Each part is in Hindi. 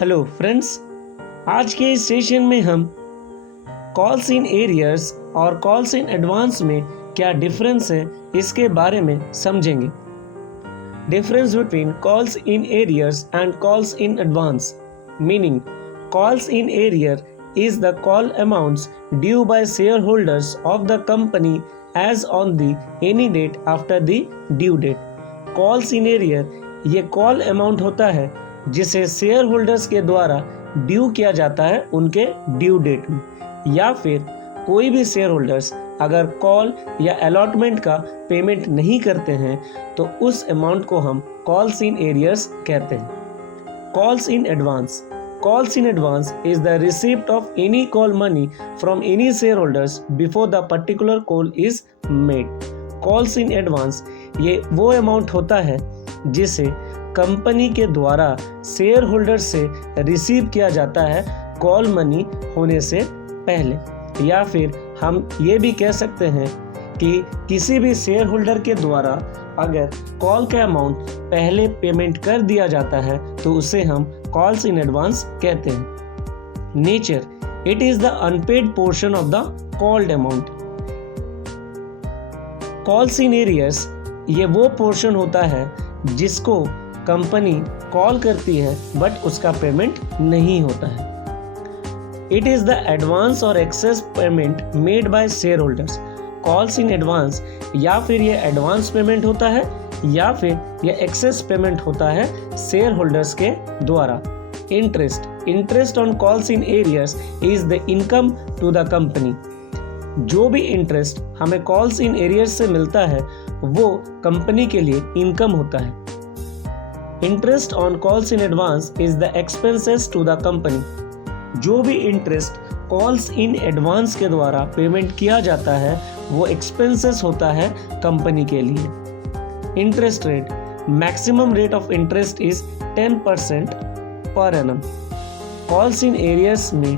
हेलो फ्रेंड्स, आज के इस सेशन में हम कॉल्स इन एरियर्स और कॉल्स इन एडवांस में क्या डिफरेंस है इसके बारे में समझेंगे। Difference between calls in arrears and calls in advance meaning calls in arrear is the call amounts due by shareholders of the company as on the any date after the due date. Calls in arrear ये कॉल अमाउंट होता है जिसे शेयर होल्डर्स के द्वारा ड्यू किया जाता है उनके ड्यू डेट में, या फिर कोई भी शेयर होल्डर्स अगर कॉल या अलॉटमेंट का पेमेंट नहीं करते हैं तो उस अमाउंट को हम कॉल्स इन एरियर्स कहते हैं। Calls in advance Calls in advance is the receipt of any call money from any shareholders before the particular call is made. Calls in advance ये वो अमाउंट होता है जिसे कंपनी के द्वारा शेयर होल्डर से रिसीव किया जाता है कॉल मनी होने से पहले, या फिर हम ये भी कह सकते हैं कि किसी भी शेयर होल्डर के द्वारा अगर कॉल का अमाउंट पहले पेमेंट कर दिया जाता है तो उसे हम कॉल्स इन एडवांस कहते हैं। Nature it is the unpaid portion of the called amount. Calls in arrears ये वो पोर्शन होता है जिसको कंपनी कॉल करती है बट उसका पेमेंट नहीं होता है। इट इज द एडवांस और access payment made by share holders. Calls in advance या फिर ये एडवांस पेमेंट होता है या फिर ये एक्सेस पेमेंट होता है शेयर होल्डर्स के द्वारा। Interest on calls in arrears is the income to the company. जो भी इंटरेस्ट हमें कॉल्स इन एरियर्स से मिलता है वो कंपनी के लिए इनकम होता है। Interest on calls in advance is the expenses to the company. जो भी इंटरेस्ट कॉल्स इन एडवांस के द्वारा पेमेंट किया जाता है वो एक्सपेंसेस होता है कंपनी के लिए। Interest rate maximum rate of interest is 10% per annum. Calls in arrears में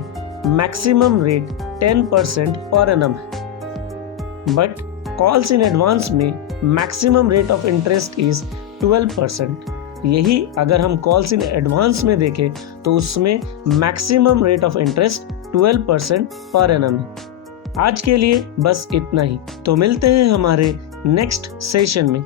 मैक्सिमम रेट 10% पर एनम है, बट कॉल्स इन एडवांस में maximum rate of interest is 12%। यही अगर हम कॉल्स इन एडवांस में देखें तो उसमें maximum rate of interest 12% per annum है। आज के लिए बस इतना ही, तो मिलते हैं हमारे नेक्स्ट सेशन में।